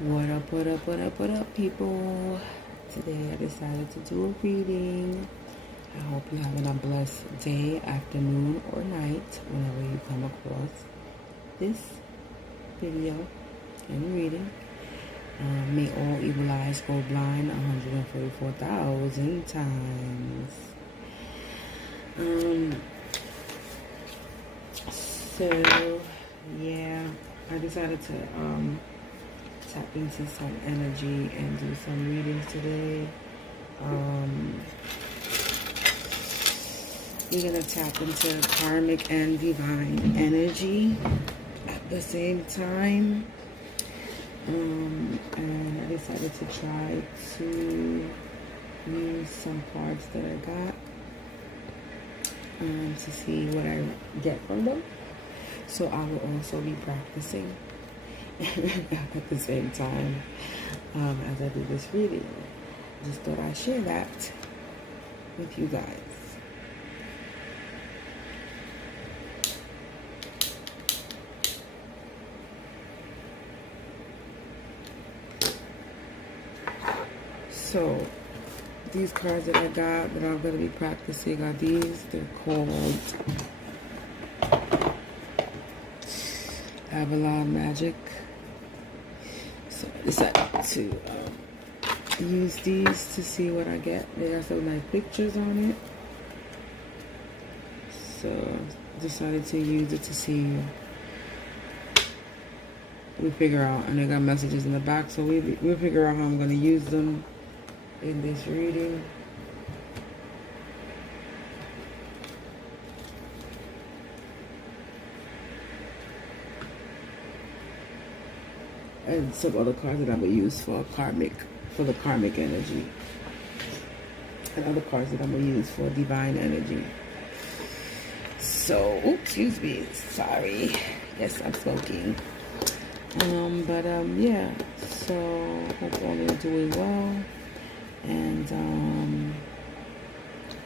What up, what up, what up, what up, people? Today I decided to do a reading. I hope you're having a blessed day, afternoon, or night whenever you come across this video and reading. May all evil eyes go blind 144,000 times. So, yeah, I decided to tap into some energy and do some readings today. We're going to tap into karmic and divine energy at the same time. And I decided to try to use some cards that I got to see what I get from them. So I will also be practicing at the same time as I do this reading. Just thought I'd share that with you guys. So these cards that I got that I'm going to be practicing are these. They're called Avalon Magic. So I decided to use these to see what I get. They got some nice pictures on it. So decided to use it to see. We figure out, and they got messages in the back, so we'll figure out how I'm going to use them in this reading. And some other cards that I'm going to use for the karmic energy. And other cards that I'm going to use for divine energy. So, oops, excuse me, sorry. Yes, I'm smoking. Yeah, so hope all are doing well. And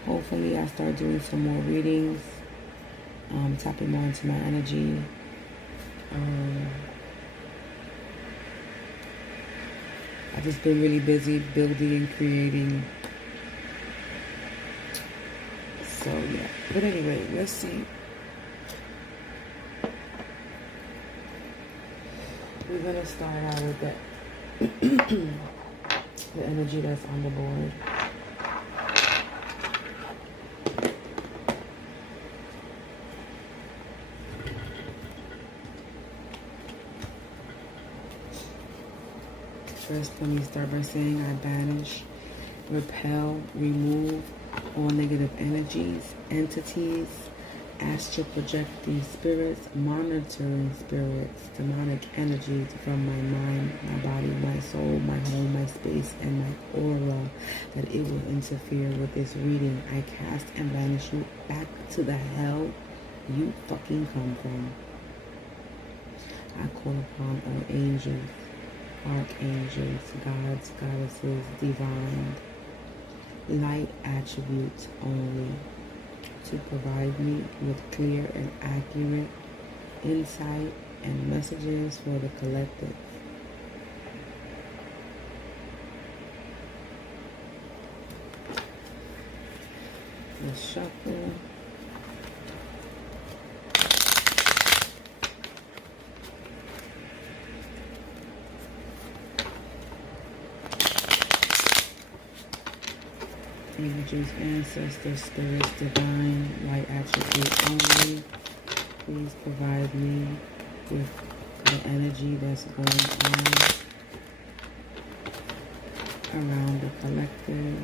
hopefully I start doing some more readings. Tapping more into my energy. I've just been really busy building and creating. So yeah. But anyway, let's see. We're gonna start out with the energy that's on the board. First, let me start by saying I banish, repel, remove all negative energies, entities, astral projecting spirits, monitoring spirits, demonic energies from my mind, my body, my soul, my home, my space, and my aura, that it will interfere with this reading. I cast and banish you back to the hell you fucking come from. I call upon all angels, archangels, gods, goddesses, divine, light attributes only, to provide me with clear and accurate insight and messages for the collective. Let's shuffle. Angels, ancestors, spirits, divine, light attribute only. Please provide me with the energy that's going on around the collective.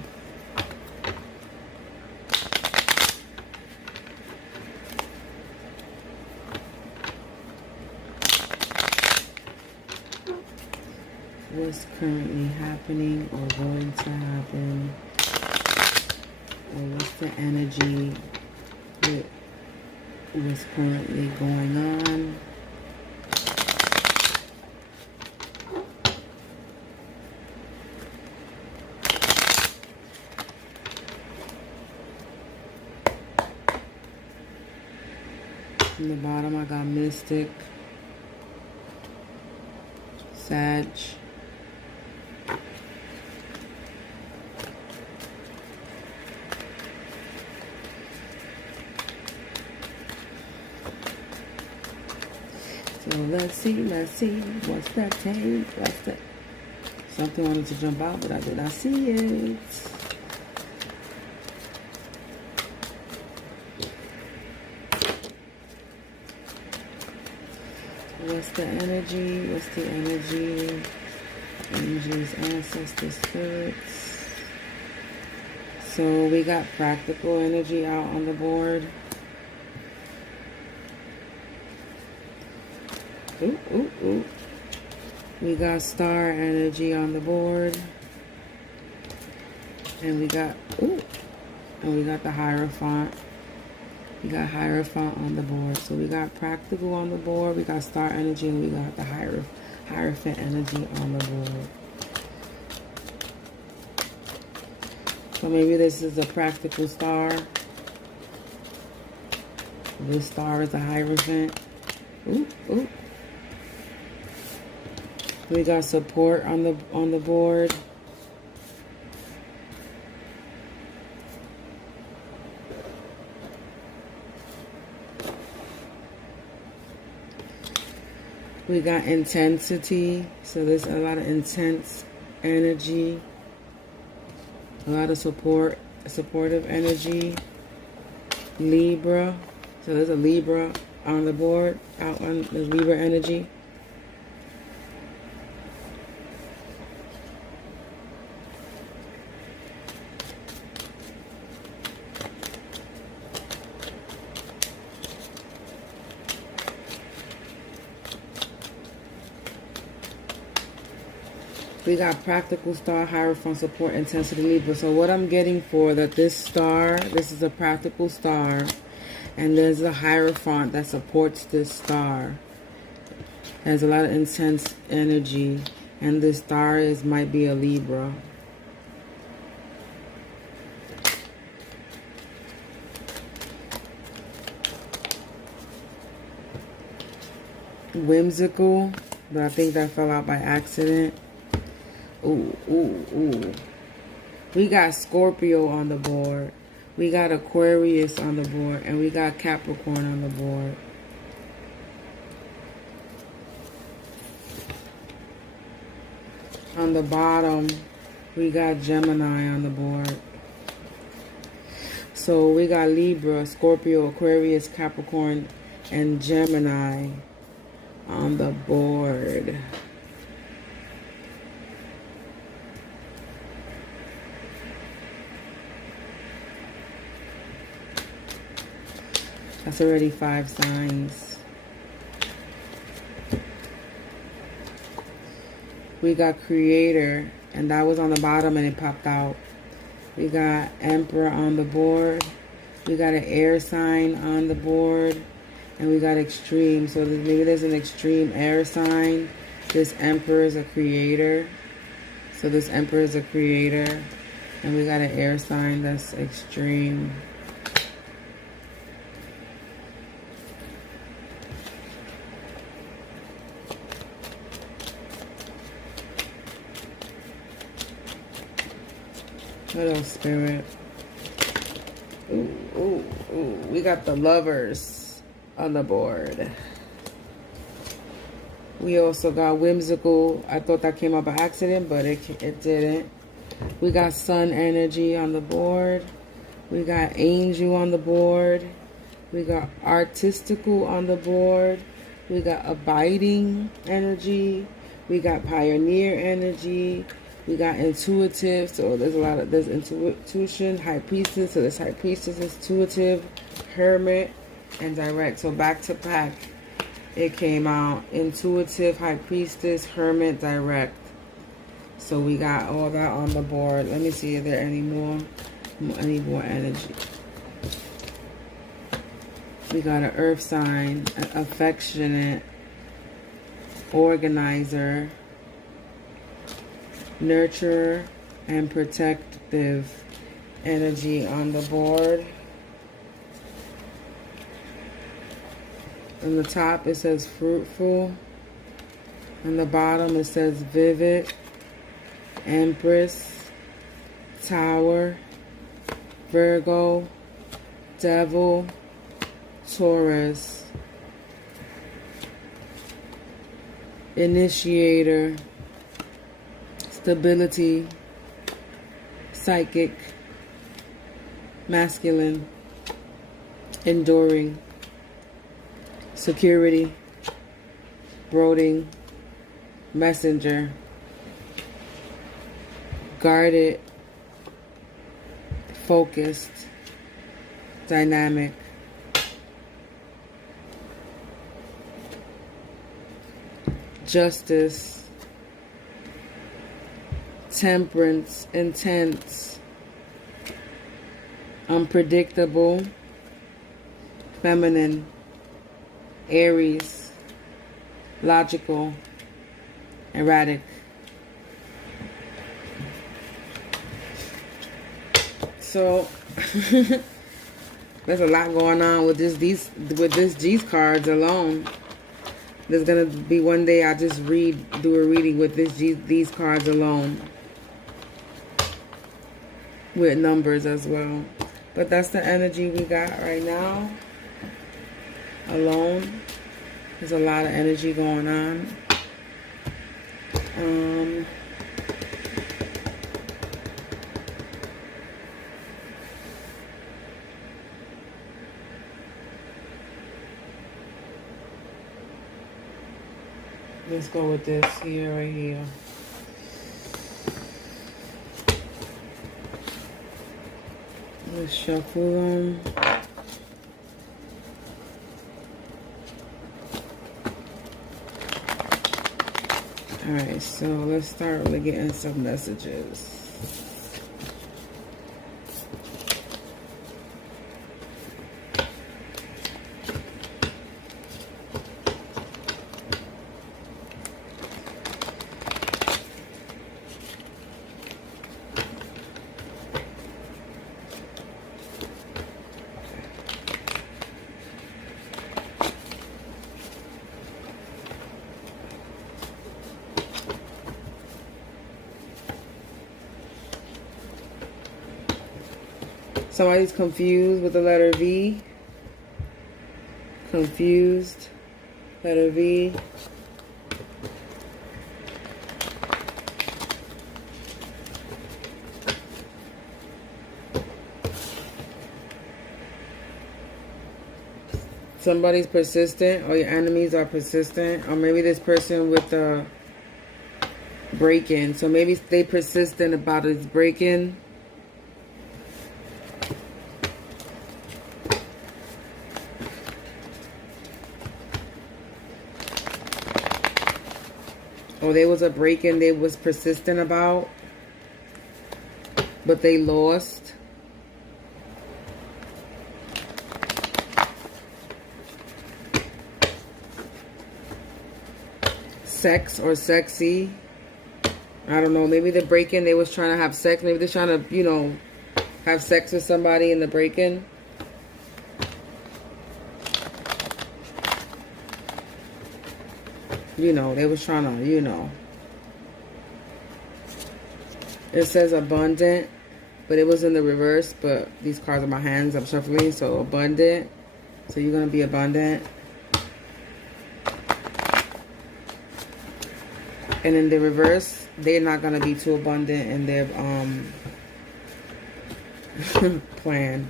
What's currently happening or going to happen? Or what's the energy with what's currently going on? In the bottom I got Mystic, Sag, So let's see what's that take? What's that? Something wanted to jump out, but I did not see it. What's the energy? What's the energy? Angels, ancestors, spirits. So we got practical energy out on the board. Ooh, ooh, ooh. We got star energy on the board. And we got, ooh. And we got the Hierophant. We got Hierophant on the board. So we got practical on the board. We got star energy. And we got the Hierophant energy on the board. So maybe this is a practical star. This star is a Hierophant. Ooh, ooh. We got support on the board. We got intensity. So there's a lot of intense energy. A lot of supportive energy. Libra. So there's a Libra on the board. Out on the Libra energy. We got practical star, Hierophant, support, intensity, Libra. So what I'm getting for that this star, this is a practical star, and there's a Hierophant that supports this star. There's a lot of intense energy, and this star might be a Libra. Whimsical, but I think that fell out by accident. Ooh, ooh, ooh. We got Scorpio on the board. We got Aquarius on the board. And we got Capricorn on the board. On the bottom, we got Gemini on the board. So we got Libra, Scorpio, Aquarius, Capricorn, and Gemini on the board. That's already 5 signs. We got Creator, and that was on the bottom and it popped out. We got Emperor on the board. We got an air sign on the board. And we got Extreme. So maybe there's an extreme air sign. This Emperor is a creator. So this Emperor is a creator. And we got an air sign that's extreme. What else, Spirit? Ooh, ooh, ooh. We got the Lovers on the board. We also got Whimsical. I thought that came up by accident, but it didn't. We got Sun Energy on the board. We got Angel on the board. We got Artistical on the board. We got Abiding Energy. We got Pioneer Energy. We got Intuitive, so there's Intuition, High Priestess, so this High Priestess is Intuitive, Hermit, and Direct. So back to back, it came out Intuitive, High Priestess, Hermit, Direct. So we got all that on the board. Let me see if there any more energy. We got an Earth sign, an Affectionate, Organizer, Nurturer, and Protective energy on the board. On the top it says Fruitful. On the bottom it says Vivid, Empress, Tower, Virgo, Devil, Taurus. initiator, stability, psychic, masculine, enduring, security, brooding, messenger, guarded, focused, dynamic, justice, temperance, intense, unpredictable, feminine, Aries, logical, erratic. So there's a lot going on with these cards alone. There's gonna be one day I just do a reading with these cards alone, with numbers as well. But that's the energy we got right now. Alone, there's a lot of energy going on. Let's go with this here, right here. Let's shuffle them. Alright, so let's start with getting some messages. Somebody's confused with the letter V. Confused. Letter V. Somebody's persistent, or your enemies are persistent, or maybe this person with the break-in. So maybe they persistent about his break-in. Or there was a break-in they was persistent about, but they lost. Sex or sexy. I don't know. Maybe the break-in they was trying to have sex. Maybe they're trying to, you know, have sex with somebody in the break-in. You know, they was trying to, you know. It says abundant, but it was in the reverse. But these cards are my hands. I'm shuffling, so abundant. So you're going to be abundant. And in the reverse, they're not going to be too abundant in their plan.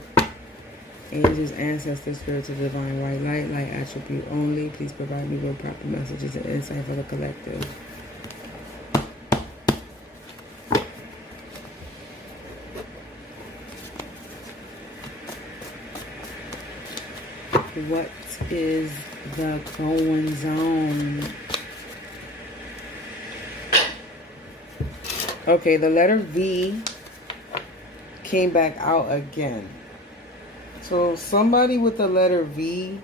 Angels, ancestors, spiritual, divine, white light, light attribute only. Please provide me with proper messages and insight for the collective. What is the going zone? Okay, the letter V came back out again. So somebody with the letter V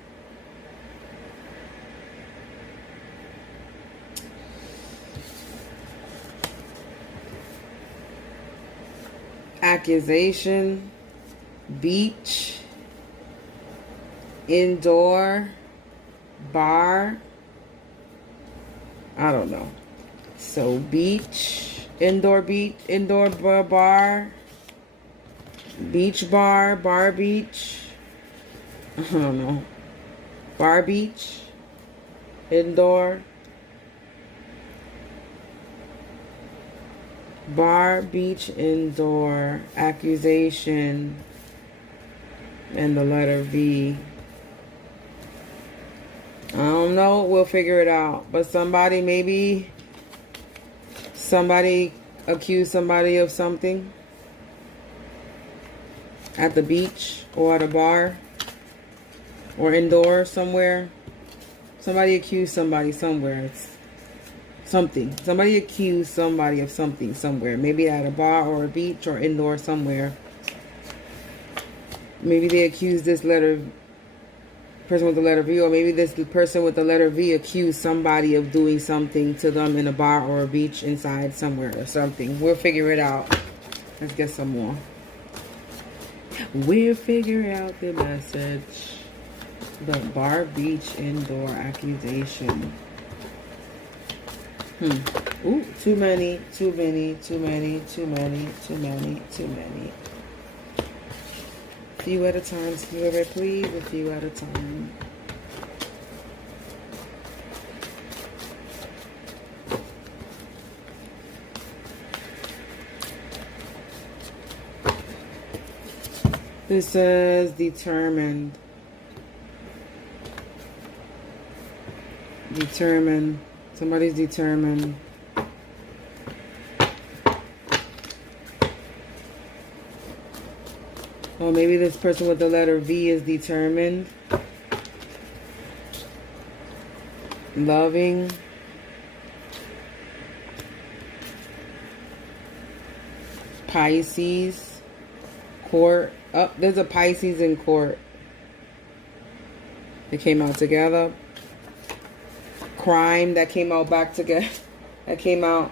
accusation, beach, indoor, bar. I don't know. So beach, indoor bar, beach bar, bar beach. I don't know. Bar beach, indoor, Bar, beach, indoor, accusation, and the letter V. I don't know. We'll figure it out. But somebody, maybe somebody accused somebody of something at the beach or at a bar or indoor somewhere. Somebody accused somebody somewhere. It's something. Somebody accused somebody of something somewhere. Maybe at a bar or a beach or indoor somewhere. Maybe they accused this person with the letter V, or maybe this person with the letter V accused somebody of doing something to them in a bar or a beach inside somewhere or something. We'll figure it out. Let's get some more. We'll figure out the message. The bar, beach, indoor, accusation. Ooh, too many. A few at a time, Spirit, please. A few at a time. This says determined. Determined. Somebody's determined. Or maybe this person with the letter V is determined. Loving. Pisces. Court. Oh, there's a Pisces in court. They came out together. Crime, that came out back together. That came out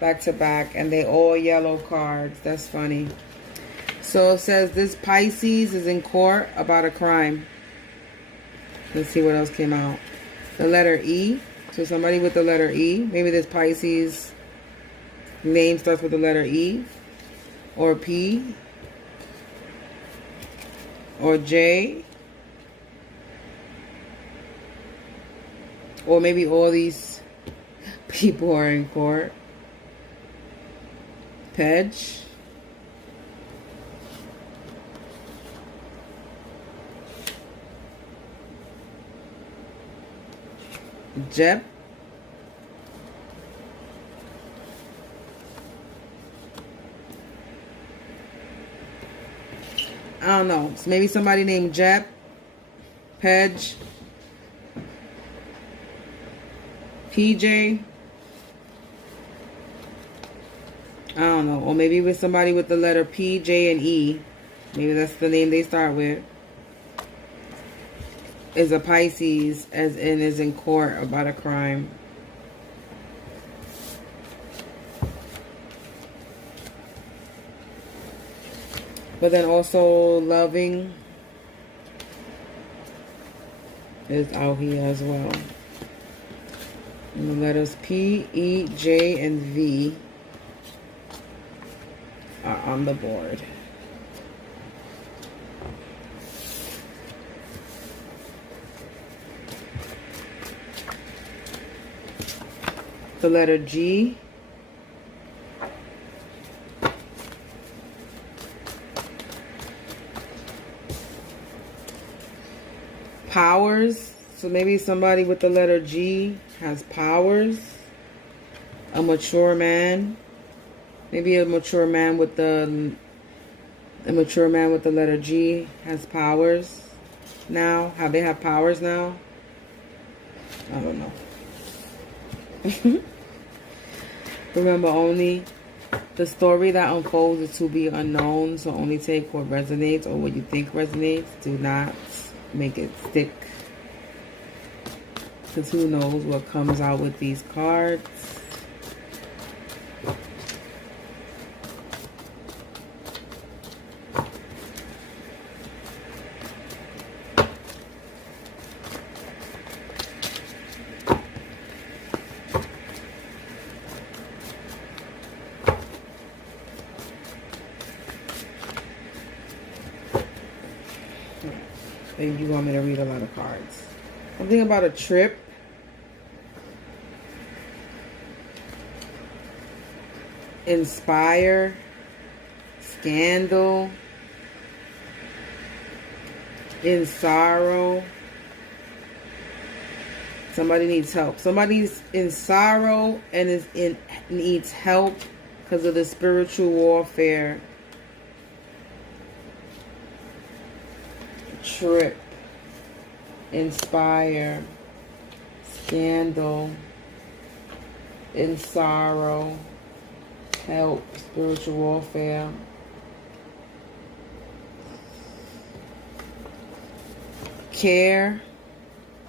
back to back. And they all yellow cards. That's funny. So it says this Pisces is in court about a crime. Let's see what else came out. The letter E. So somebody with the letter E. Maybe this Pisces name starts with the letter E. Or P. Or J. Or maybe all these people are in court. Pedge. Jep. I don't know. So maybe somebody named Jep. Pedge. PJ. I don't know. Or maybe with somebody with the letter P, J, and E. Maybe that's the name they start with. Is a Pisces, as in is in court about a crime. But then also loving is out here as well. And the letters P, E, J, and V are on the board. The letter G. Powers. So maybe somebody with the letter G has powers. A mature man. Maybe a mature man with the letter G has powers now. How they have powers now? I don't know. Remember, only the story that unfolds is to be unknown, so only take what resonates or what you think resonates. Do not make it stick, because who knows what comes out with these cards. And you want me to read a lot of cards. Something about a trip. inspire, scandal, in sorrow. Somebody needs help. Somebody's in sorrow and needs help because of the spiritual warfare. Trip, inspire, scandal, in sorrow, help, spiritual warfare. Care,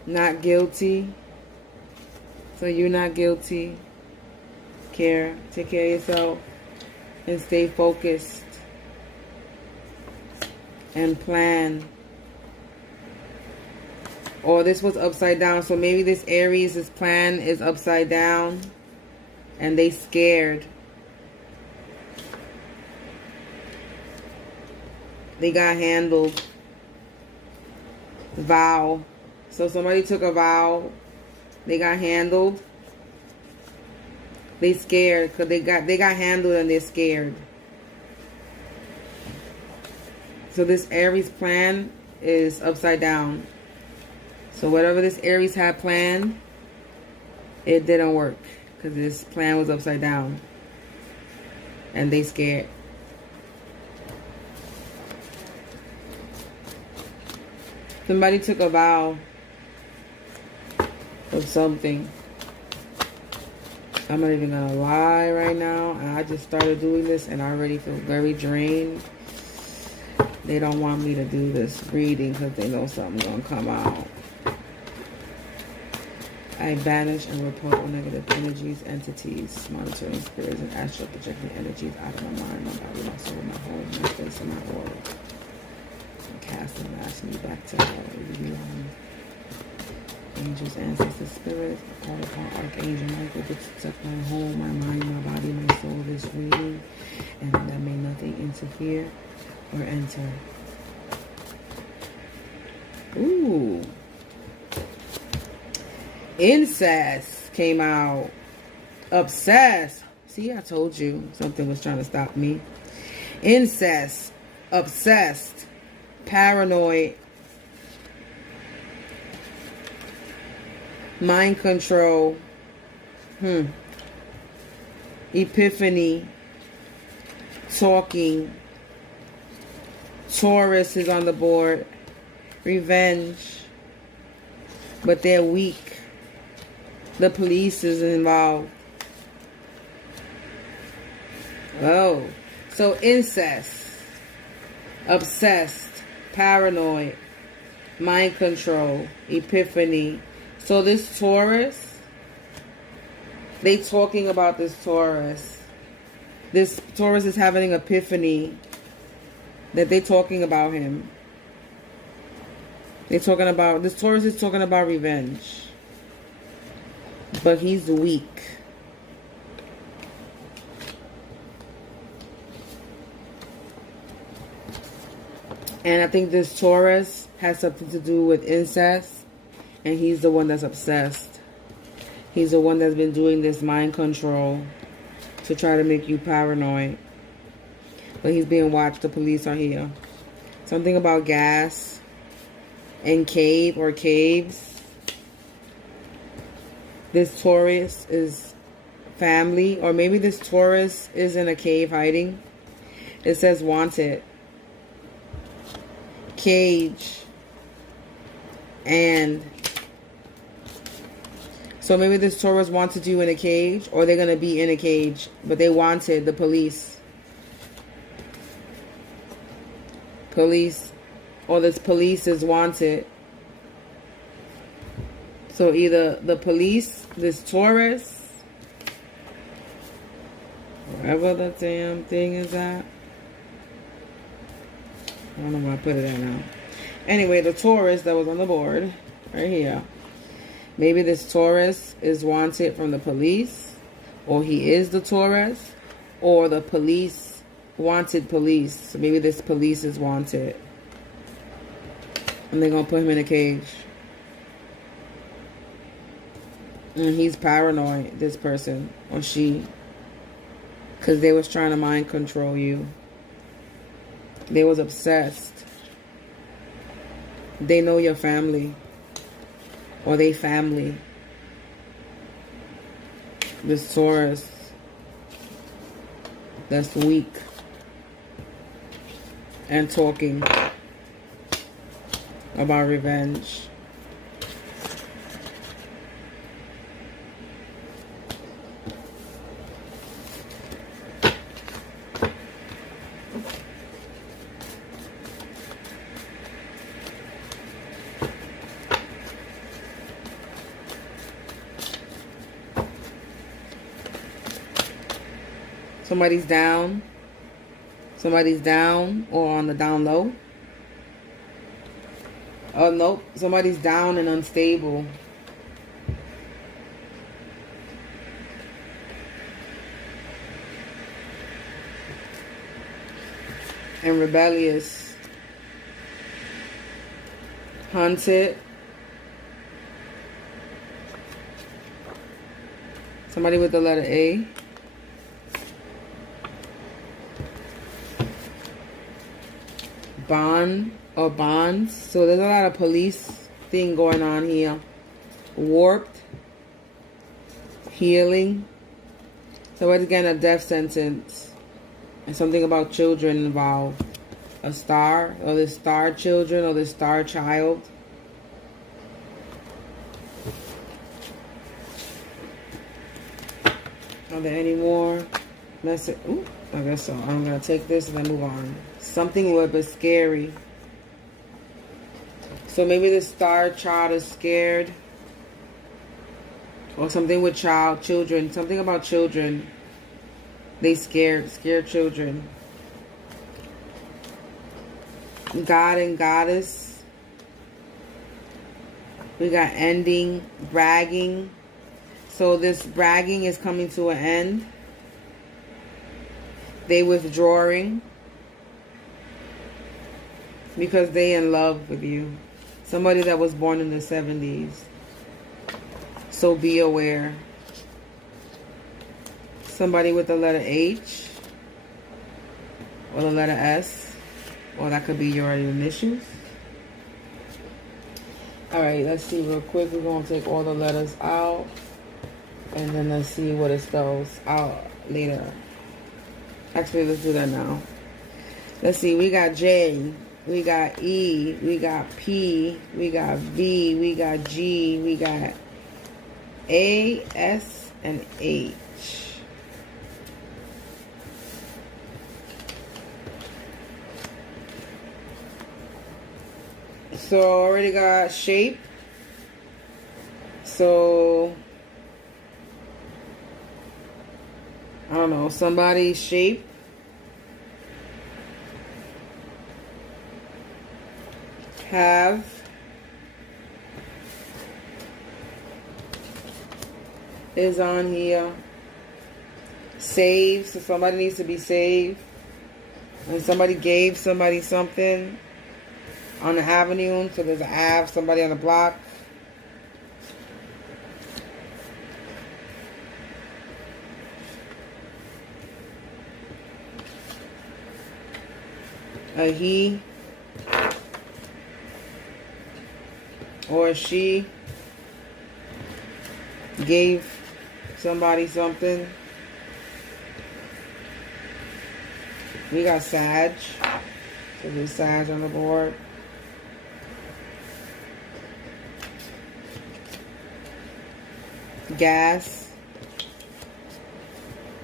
not guilty. So you're not guilty. Care, take care of yourself and stay focused and plan. Or this was upside down. So maybe this Aries' plan is upside down and they scared. They got handled. Vow. So somebody took a vow. They got handled. They scared because they got handled and they're scared. So this Aries plan is upside down. So whatever this Aries had planned, it didn't work because this plan was upside down and they scared. Somebody took a vow of something. I'm not even gonna lie right now. I just started doing this and I already feel very drained. They don't want me to do this reading because they know something's gonna come out. I banish and repel all negative energies, entities, monitoring spirits, and astral projecting energies out of my mind, my body, my soul, my home, my space, and my aura. And cast and mash me back to hell. Angels, ancestors, spirits, I call upon Archangel Michael to protect my home, my mind, my body, my soul, this reading, and that may nothing interfere or enter. Ooh. Incest came out. Obsessed. See, I told you something was trying to stop me. Incest. Obsessed. Paranoid. Mind control. Epiphany. Talking. Taurus is on the board. Revenge. But they're weak. The police is involved. Oh. So incest. Obsessed. Paranoid. Mind control. Epiphany. So this Taurus, they talking about this Taurus. This Taurus is having an epiphany that they talking about him. They're talking about, this Taurus is talking about revenge. But he's weak. And I think this Taurus has something to do with incest. And he's the one that's obsessed. He's the one that's been doing this mind control to try to make you paranoid. But he's being watched. The police are here. Something about gas and cave or caves. This Taurus is family. Or maybe this Taurus is in a cave hiding. It says wanted. Cage. And so maybe this Taurus wanted you in a cage, or they're going to be in a cage, but they wanted the police. Police, or this police is wanted. So either the police, this Taurus, wherever the damn thing is at. I don't know where I put it at now. Anyway, the Taurus that was on the board, right here. Maybe this Taurus is wanted from the police, or he is the Taurus, or the police wanted police. So maybe this police is wanted. And they're going to put him in a cage. And he's paranoid, this person, or she. Because they was trying to mind control you. They was obsessed. They know your family. Or they family. This Taurus. That's weak. And talking about revenge. Somebody's down. Somebody's down or on the down low. Oh, nope. Somebody's down and unstable. And rebellious. Hunted. Somebody with the letter A. Bond or bonds. So there's a lot of police thing going on here. Warped. Healing. Somebody's getting a death sentence. And something about children involved. A star. Or the star children. Or the star child. Are there any more? Let's see. Ooh, I guess so. I'm going to take this and then move on. Something weird but scary. So maybe the star child is scared. Or something with children. Something about children. They scared children. God and goddess. We got ending, bragging. So this bragging is coming to an end. They withdrawing. Because they in love with you. Somebody that was born in the 70s. So be aware. Somebody with the letter H. Or the letter S. Or that could be your initials. Alright, let's see real quick. We're going to take all the letters out. And then let's see what it spells out later. Actually, let's do that now. Let's see. We got J. We got E. We got P. We got V. We got G. We got A, S, and H. So already got shape. So I don't know, somebody's shape. Have. Is on here. Save. So somebody needs to be saved. And somebody gave somebody something on the avenue. So there's an Ave, somebody on the block. A he or a she gave somebody something. We got Sag. So there's Sag on the board. Gas.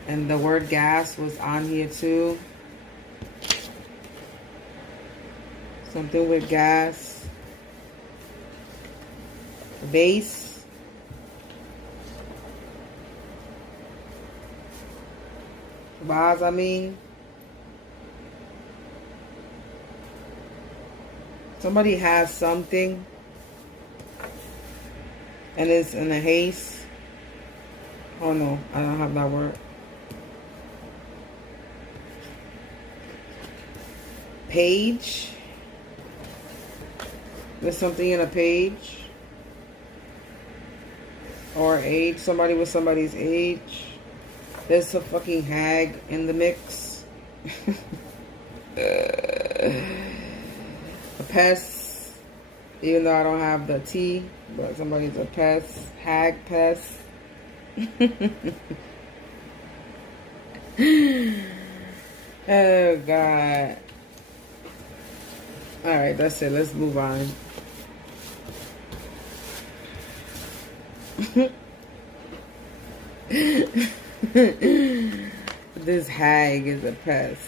And the word gas was on here too. Something with gas. Base. Vase, I mean. Somebody has something. And it's in a haste. Oh no, I don't have that word. Page. There's something in a page. Or age. Somebody with somebody's age. There's a fucking hag in the mix. A pest, even though I don't have the T, but somebody's a pest, hag pest. Oh God. Alright, that's it. Let's move on. This hag is a pest.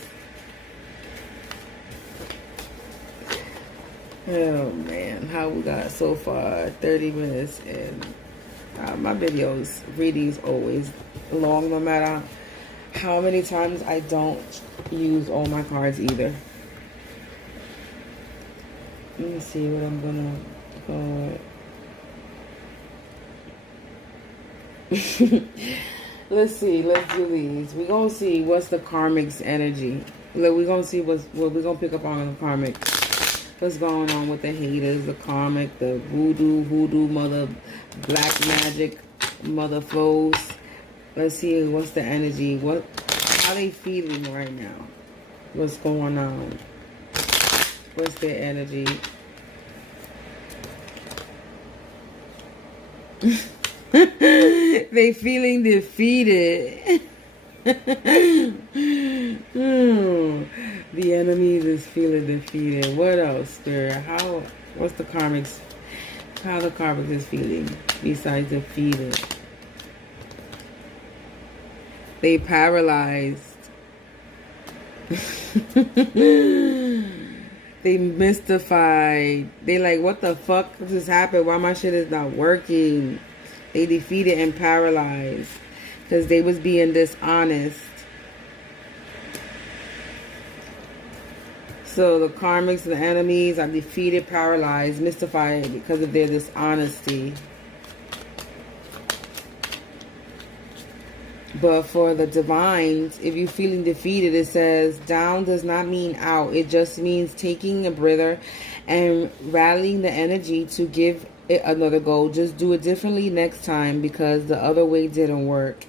Oh man, how we got so far? 30 minutes in. My videos, readings always long, no matter how many times I don't use all my cards either. Let me see what I'm gonna go with. Let's see, let's do these. We're gonna see what's the karmic's energy. We're gonna see what we're gonna pick up on the karmic. What's going on with the haters, the karmic, the voodoo mother, black magic mother foes. Let's see what's the energy. How they feeling right now? What's going on? What's their energy? They feeling defeated. The enemy is feeling defeated. What else, Spirit? What's the karmics? How the karmic is feeling besides defeated? They paralyzed. They mystified. They like, what the fuck just happened? Why my shit is not working? They defeated and paralyzed because they was being dishonest. So the karmics and the enemies are defeated, paralyzed, mystified because of their dishonesty. But for the divines, if you're feeling defeated, it says down does not mean out. It just means taking a breather and rallying the energy to give it another go. Just do it differently next time because the other way didn't work.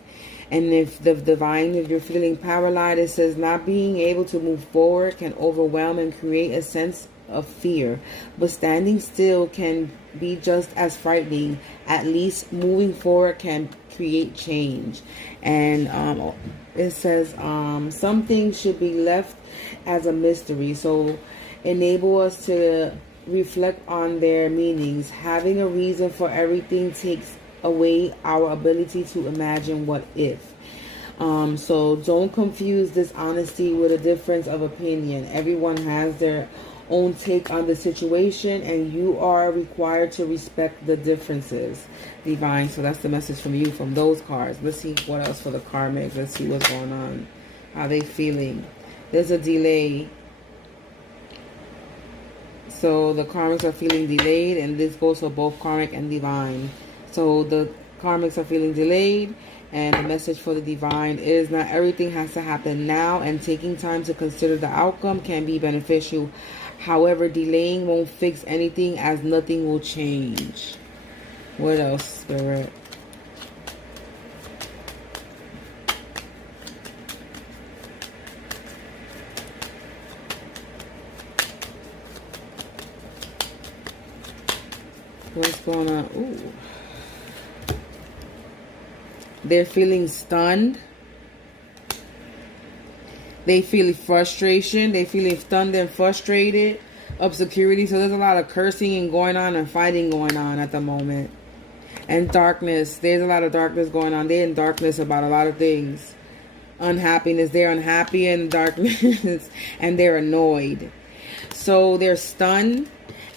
And if the divine, if you're feeling paralyzed, it says not being able to move forward can overwhelm and create a sense of fear. But standing still can be just as frightening. At least moving forward can create change. And it says some things should be left as a mystery. So enable us to reflect on their meanings. Having a reason for everything takes away our ability to imagine what if. So don't confuse this honesty with a difference of opinion. Everyone has their own take on the situation and you are required to respect the differences. Divine. So that's the message from you from those cards. Let's see what else for the karmic. Let's see what's going on. How they feeling. There's a delay. So the karmics are feeling delayed, and this goes for both karmic and divine. So the karmics are feeling delayed, and the message for the divine is not everything has to happen now, and taking time to consider the outcome can be beneficial. However, delaying won't fix anything as nothing will change. What else, Spirit? What's going on? Ooh. They're feeling stunned. They feel frustration. They feeling stunned and frustrated. Obscurity. So there's a lot of cursing and going on and fighting going on at the moment. And darkness. There's a lot of darkness going on. They're in darkness about a lot of things. Unhappiness. They're unhappy in darkness. And they're annoyed. So they're stunned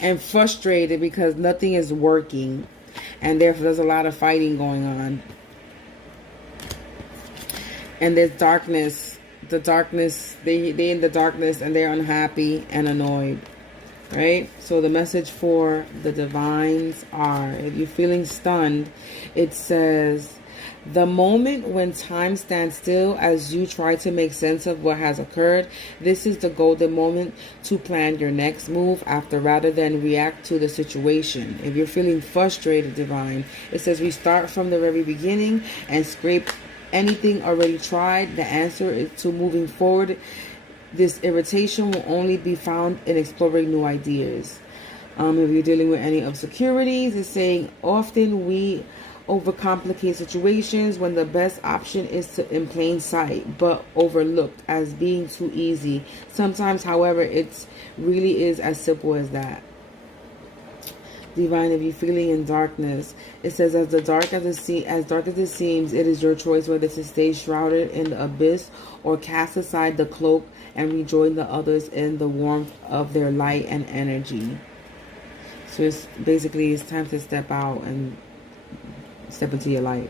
and frustrated because nothing is working. And therefore there's a lot of fighting going on. And there's darkness. The darkness, they in the darkness and they're unhappy and annoyed. Right? So the message for the divines are, if you're feeling stunned, it says, the moment when time stands still as you try to make sense of what has occurred, this is the golden moment to plan your next move after rather than react to the situation. If you're feeling frustrated, divine, it says restart from the very beginning and scrape anything already tried. The answer is to moving forward. This irritation will only be found in exploring new ideas. If you're dealing with any insecurities, it's saying often we overcomplicate situations when the best option is to in plain sight, but overlooked as being too easy. Sometimes, however, it really is as simple as that. Divine, if you're feeling in darkness, it says, as dark as it seems, it is your choice whether to stay shrouded in the abyss or cast aside the cloak and rejoin the others in the warmth of their light and energy. So it's time to step out and step into your light.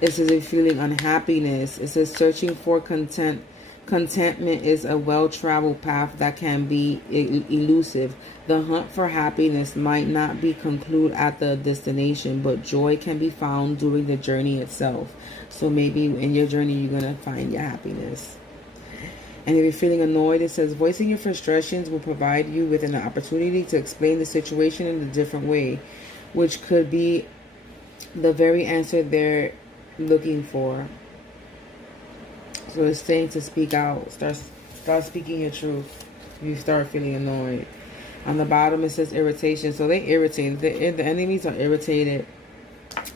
It says, if you're feeling unhappiness, it says, searching for contentment is a well-traveled path that can be elusive. The hunt for happiness might not be concluded at the destination, but joy can be found during the journey itself. So maybe in your journey, you're going to find your happiness. And if you're feeling annoyed, it says, voicing your frustrations will provide you with an opportunity to explain the situation in a different way, which could be the very answer they're looking for. So it's saying to speak out. Start speaking your truth if you start feeling annoyed. On the bottom, it says irritation. So they irritated. The enemies are irritated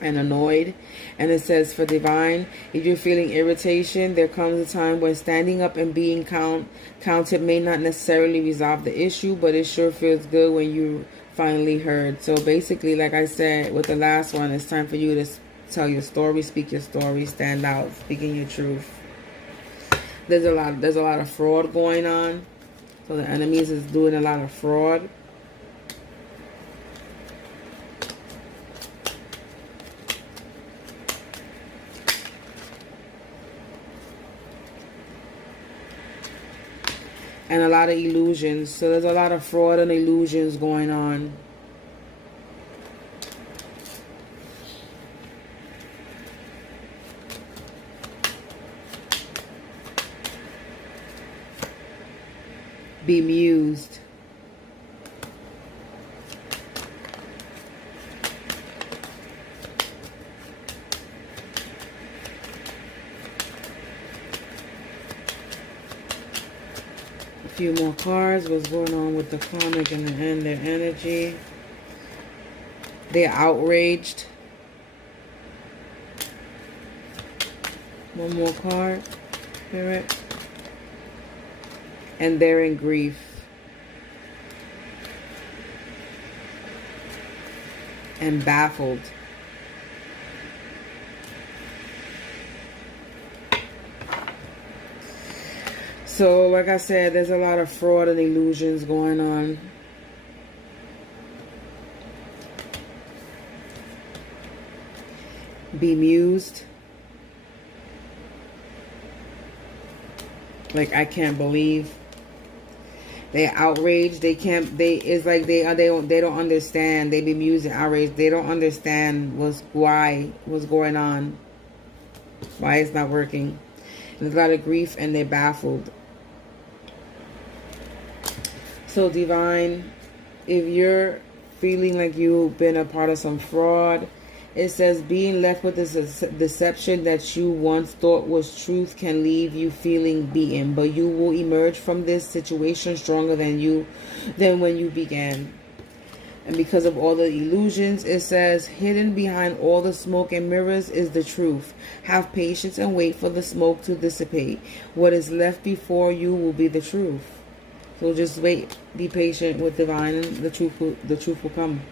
and annoyed. And it says, for divine, if you're feeling irritation, there comes a time when standing up and being counted may not necessarily resolve the issue, but it sure feels good when you finally heard. So basically, like I said with the last one, it's time for you to tell your story, speak your story, stand out, speaking your truth. There's a lot of fraud going on. So the enemies is doing a lot of fraud. And a lot of illusions. So there's a lot of fraud and illusions going on. Bemused. A few more cards. What's going on with the karmic and their energy? They're outraged. One more card. Spirit. And they're in grief. And baffled. So, like I said, there's a lot of fraud and illusions going on. Bemused. Like, I can't believe. They're outraged. It's like they don't understand. They bemused and outraged. They don't understand what's going on. Why it's not working. There's a lot of grief and they're baffled. So divine, if you're feeling like you've been a part of some fraud, it says being left with this deception that you once thought was truth can leave you feeling beaten, but you will emerge from this situation stronger than when you began. And because of all the illusions, it says hidden behind all the smoke and mirrors is the truth. Have patience and wait for the smoke to dissipate. What is left before you will be the truth. So just wait, be patient with divine, and the truth will come.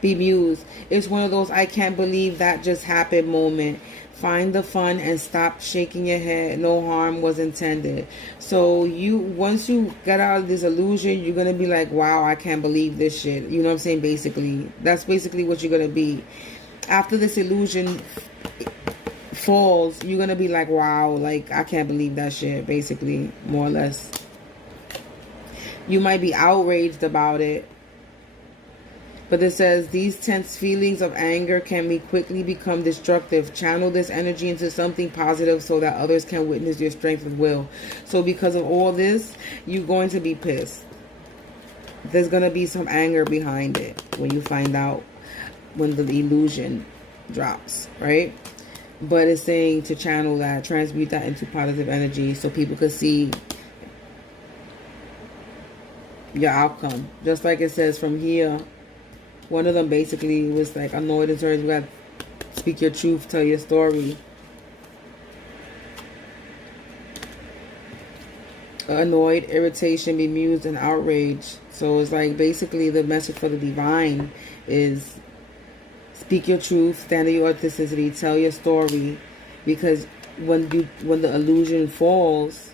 Bemused. It's one of those I can't believe that just happened moment. Find the fun and stop shaking your head. No harm was intended. So once you get out of this illusion, you're going to be like, wow, I can't believe this shit. You know what I'm saying? Basically, that's basically what you're going to be. After this illusion falls, you're going to be like, wow, like, I can't believe that shit, basically, more or less. You might be outraged about it. But it says these tense feelings of anger can quickly become destructive. Channel this energy into something positive so that others can witness your strength of will. So because of all this, you're going to be pissed. There's going to be some anger behind it when you find out when the illusion drops, right? But it's saying to channel that, transmute that into positive energy so people could see your outcome. Just like it says from here, one of them basically was like annoyed and sorry. You got to speak your truth, tell your story. Annoyed, irritation, bemused, and outrage. So it's like basically the message for the divine is speak your truth, stand in your authenticity, tell your story, because when the illusion falls,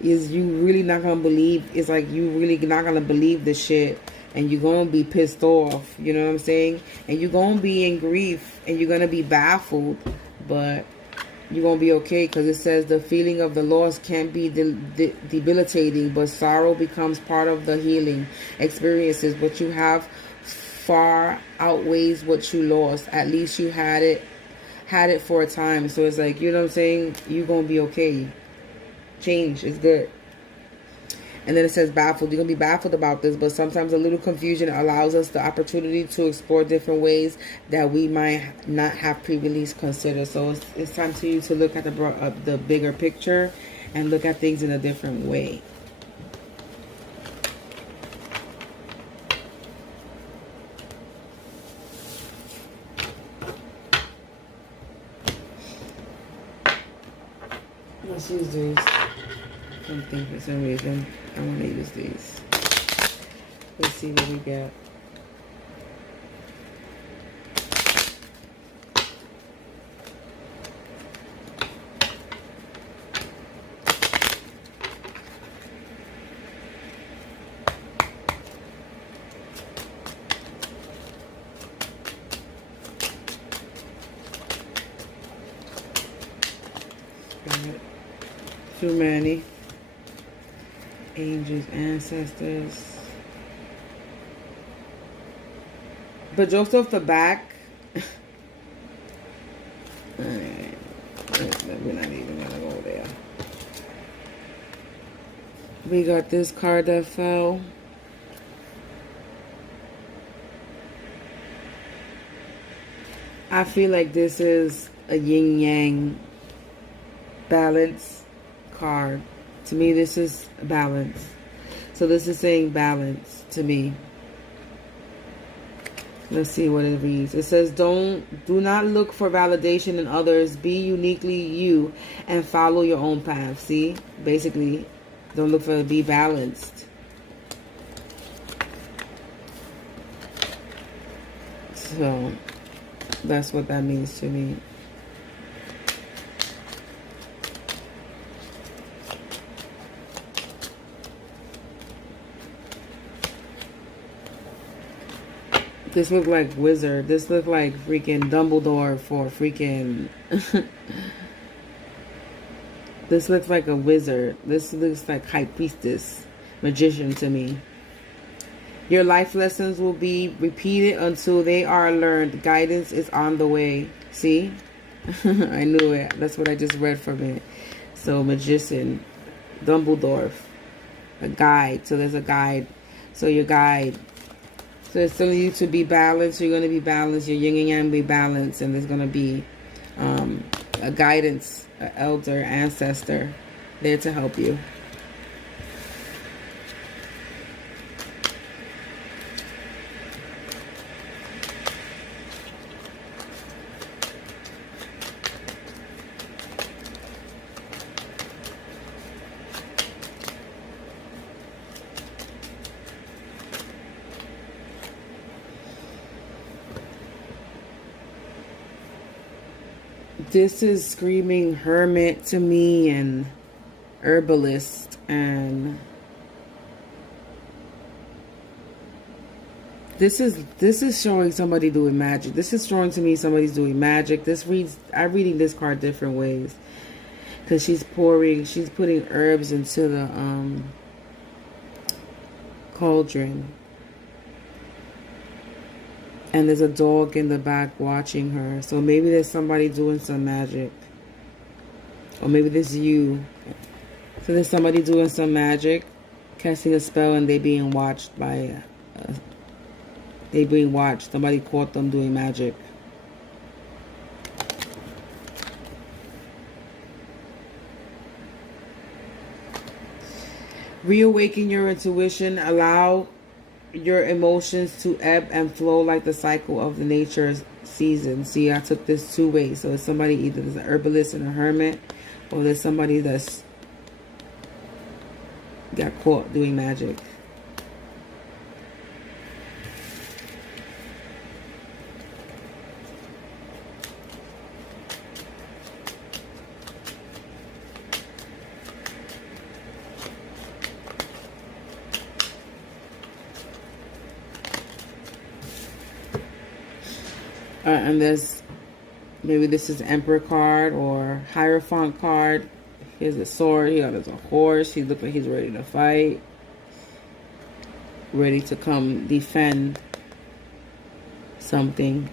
is you really not gonna believe. It's like you really not gonna believe the shit, and you're gonna be pissed off. You know what I'm saying? And you're gonna be in grief, and you're gonna be baffled, but you're going to be okay, because it says the feeling of the loss can be debilitating, but sorrow becomes part of the healing experiences. What you have far outweighs what you lost. At least you had it for a time. So it's like, you know what I'm saying? You're going to be okay. Change is good. And then it says baffled. You're going to be baffled about this, but sometimes a little confusion allows us the opportunity to explore different ways that we might not have previously considered. So it's time for you to look at the bigger picture and look at things in a different way. Let's use these. I don't think for some reason I want to use these. Let's see what we got. Too many. Angels, ancestors. But just off the back, alright, we're not even gonna go there. We got this card that fell. I feel like this is a yin-yang balance card. To me, this is balance. So this is saying balance to me. Let's see what it reads. It says, do not look for validation in others. Be uniquely you and follow your own path. See? Basically, don't look for, be balanced. So that's what that means to me. This looked like wizard. This looked like freaking Dumbledore for freaking... This looks like a wizard. This looks like high priestess, magician to me. Your life lessons will be repeated until they are learned. Guidance is on the way. See? I knew it. That's what I just read from it. So magician, Dumbledore, a guide. So there's a guide. So your guide. So it's telling you to be balanced. You're going to be balanced. Your yin and yang will be balanced. And there's going to be a guidance, an elder, ancestor there to help you. This is screaming hermit to me, and herbalist, and this is showing somebody doing magic. This is showing to me somebody's doing magic. I'm reading this card different ways, because she's putting herbs into the cauldron. And there's a dog in the back watching her. So maybe there's somebody doing some magic. Or maybe there's you. So there's somebody doing some magic, casting a spell, and they being watched by... Somebody caught them doing magic. Reawaken your intuition. Allow your emotions to ebb and flow like the cycle of the nature's season. See, I took this two ways. So it's somebody, either there's an herbalist and a hermit, or there's somebody that's got caught doing magic. And there's, maybe this is Emperor card or Hierophant card. Here's a sword. Here there's a horse. He looks like he's ready to fight. Ready to come defend something.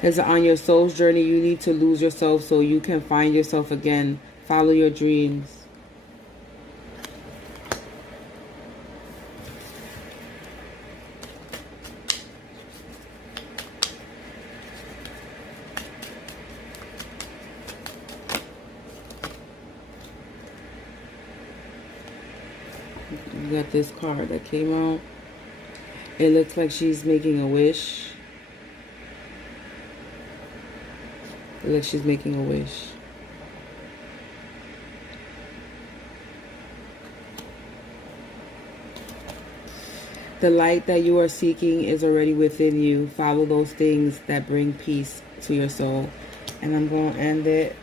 Here's on your soul's journey. You need to lose yourself so you can find yourself again. Follow your dreams. You got this card that came out. It looks like she's making a wish. It looks like she's making a wish. The light that you are seeking is already within you. Follow those things that bring peace to your soul. And I'm going to end it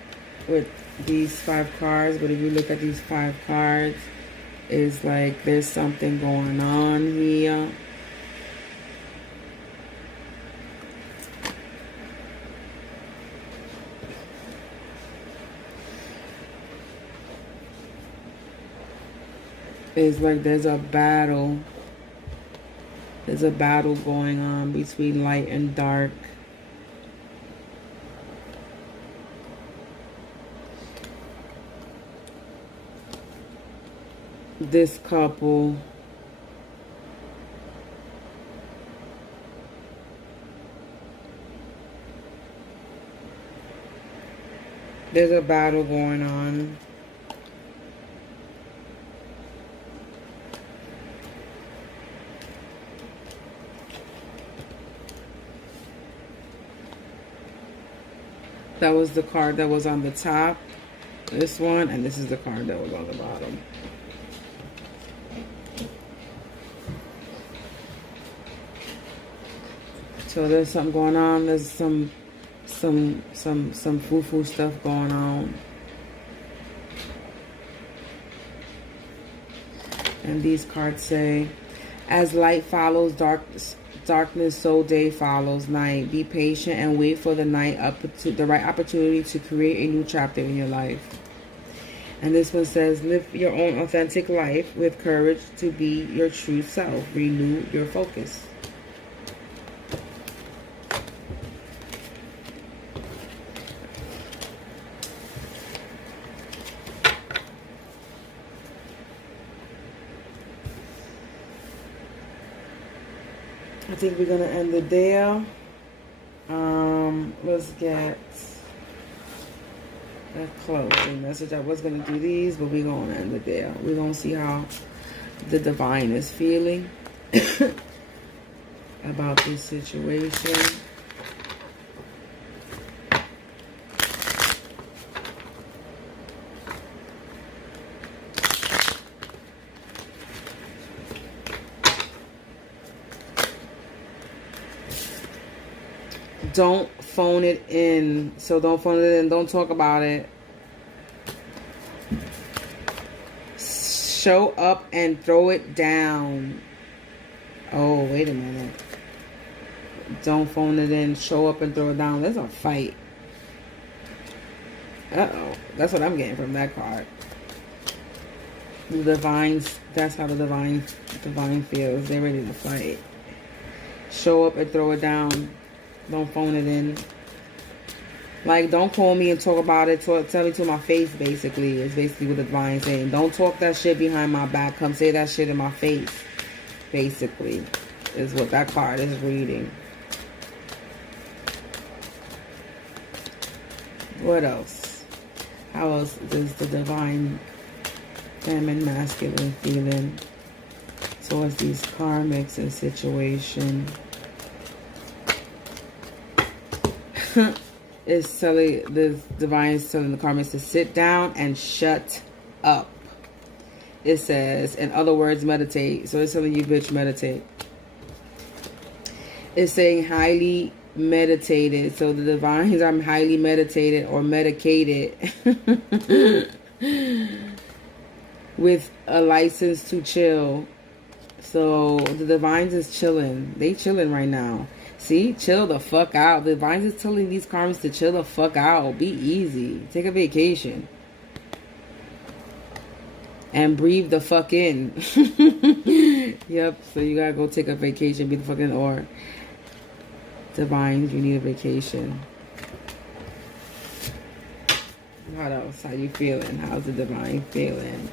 with these 5 cards. But if you look at these 5 cards, it's like there's something going on here. It's like there's a battle. There's a battle going on between light and dark. This couple, there's a battle going on. That was the card that was on the top, this one, and this is the card that was on the bottom. So there's something going on. There's some foo-foo stuff going on. And these cards say, as light follows darkness, so day follows night. Be patient and wait for the the right opportunity to create a new chapter in your life. And this one says, live your own authentic life with courage to be your true self. Renew your focus. I think we're gonna end it there. Let's get a closing message. I was gonna do these, but we're gonna end it there. We're gonna see how the divine is feeling about this situation. Don't phone it in. So don't phone it in. Don't talk about it. Show up and throw it down. Oh, wait a minute. Don't phone it in. Show up and throw it down. There's a fight. Uh-oh. That's what I'm getting from that card. The divines, that's how the divine feels. They're ready to fight. Show up and throw it down. Don't phone it in. Like, don't call me and talk about it. Tell me to my face, basically. Is basically what the divine saying. Don't talk that shit behind my back. Come say that shit in my face. Basically, is what that card is reading. What else? How else does the divine feminine, masculine feeling towards these karmics and situation. It's telling, the divine is telling the karmics to sit down and shut up. It says, in other words, meditate. So it's telling you, bitch, meditate. It's saying highly meditated. So the divines are highly meditated or medicated with a license to chill. So the divines is chilling. They chilling right now. See, chill the fuck out. The divines is telling these karmics to chill the fuck out. Be easy. Take a vacation. And breathe the fuck in. Yep, so you gotta go take a vacation. Be the fucking or. Divines, you need a vacation. What else? How you feeling? How's the divine feeling?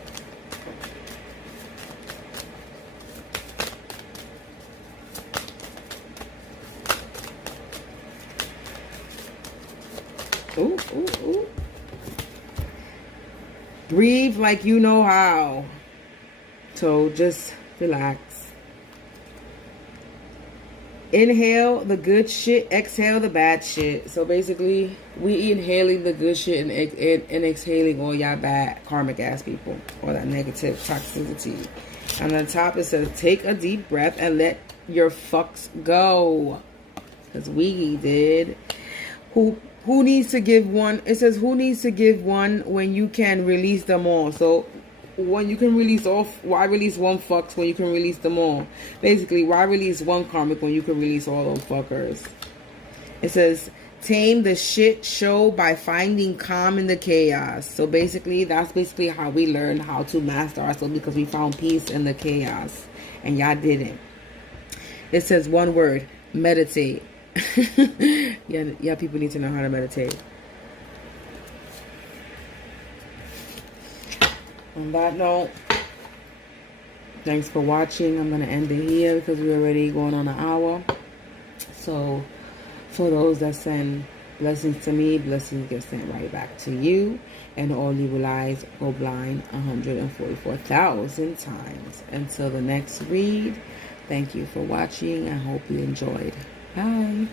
Ooh, ooh, ooh. Breathe like you know how. So just relax. Inhale the good shit, exhale the bad shit. So basically, we inhaling the good shit and exhaling all y'all bad karmic ass people. All that negative toxicity. And on the top it says, take a deep breath and let your fucks go. Because we did. Who needs to give one? It says, who needs to give one when you can release them all? So when you can release off, why release one fucks when you can release them all? Basically, why release one karmic when you can release all those fuckers? It says, tame the shit show by finding calm in the chaos. So basically, that's basically how we learned how to master ourselves, because we found peace in the chaos. And y'all didn't. It says one word, meditate. Yeah, people need to know how to meditate. On that note, thanks for watching. I'm going to end it here because we're already going on an hour. So, for those that send blessings to me, blessings get sent right back to you. And all evil eyes go blind 144,000 times. Until the next read, thank you for watching. I hope you enjoyed. Bye.